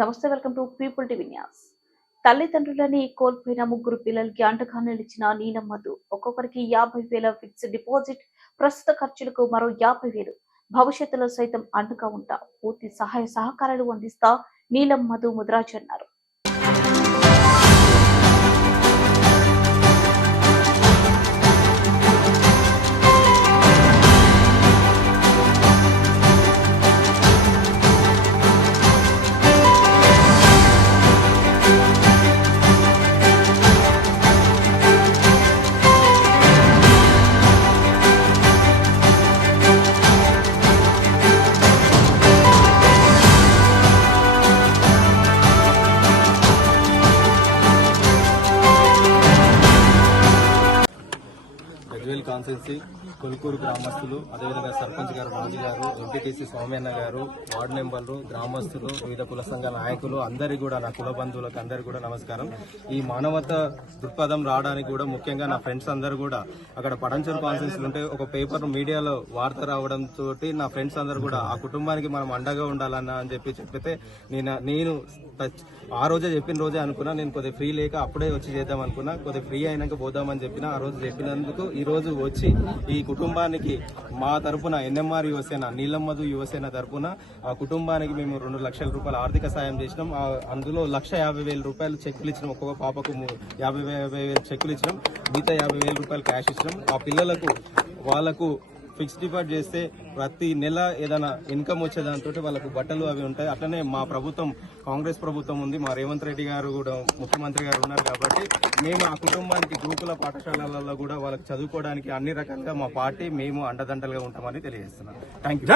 నమస్తే welcome to people TV news. తల్లిదండ్రులని కోల్పోయిన ముగ్గురు పిల్లలకి అండగా నిలిచిన నీలమ్మధు ఒక్కొక్కరికి యాభై వేల ఫిక్స్డ్ డిపాజిట్. ప్రస్తుత ఖర్చులకు మరో యాభై వేలు. భవిష్యత్తులో సైతం అండగా ఉంటా. పూర్తి సహాయ సహకారాలు అందిస్తా నీలం మధు ముద్రాజ్ అన్నారు. గజ్వేల్ కాన్సెన్సీ కొలుకూరు గ్రామస్తులు అదేవిధంగా సర్పంచ్ గారు రాజు గారు ఎంపీటీసీ స్వామియన్న గారు వార్డు మెంబర్లు గ్రామస్తులు వివిధ కుల సంఘ నాయకులు అందరికీ కూడా నా కుల బంధువులకు అందరికీ కూడా నమస్కారం. ఈ మానవత దృక్పథం రావడానికి కూడా ముఖ్యంగా నా ఫ్రెండ్స్ అందరూ కూడా అక్కడ పడంచూరు కాన్సెన్సీ ఉంటే ఒక పేపర్ మీడియాలో వార్త రావడంతో నా ఫ్రెండ్స్ అందరూ కూడా ఆ కుటుంబానికి మనం అండగా ఉండాలన్న అని చెప్పి చెప్పితే నేను నేను ఆ రోజే చెప్పిన రోజే అనుకున్నా నేను కొద్దిగా ఫ్రీ లేక అప్పుడే వచ్చి చేద్దాం అనుకున్నా కొద్దిగా ఫ్రీ అయినాక పోదామని చెప్పిన ఆ రోజు చెప్పినందుకు ఈ రోజు వచ్చి ఈ కుటుంబానికి మా తరపున ఎన్ఎంఆర్ యువసేన నీలమ్మధు యువసేన తరపున ఆ కుటుంబానికి మేము రెండు లక్షల రూపాయలు ఆర్థిక సాయం చేసినాం. అందులో లక్ష యాభై వేల రూపాయలు చెక్కులు ఇచ్చినాం. ఒక్కొక్క పాపకు యాభై యాభై వేలు చెక్కులు ఇచ్చినాం. మిగతా యాభై వేల రూపాయలు క్యాష్ ఇచ్చినాం. ఆ పిల్లలకు వాళ్ళకు ఫిక్స్ డిపాజిట్ చేస్తే ప్రతి నెల ఏదైనా ఇన్కమ్ వచ్చే దాంతో వాళ్ళకు బట్టలు అవి ఉంటాయి. అట్లనే మా ప్రభుత్వం కాంగ్రెస్ ప్రభుత్వం ఉంది. మా రేవంత్ రెడ్డి గారు కూడా ముఖ్యమంత్రి గారు ఉన్నారు కాబట్టి మేము ఆ కుటుంబానికి గురుకుల పాఠశాలలలో కూడా వాళ్ళకి చదువుకోవడానికి అన్ని రకాలుగా మా పార్టీ మేము అండదండలుగా ఉంటామని తెలియజేస్తున్నాం. Thank you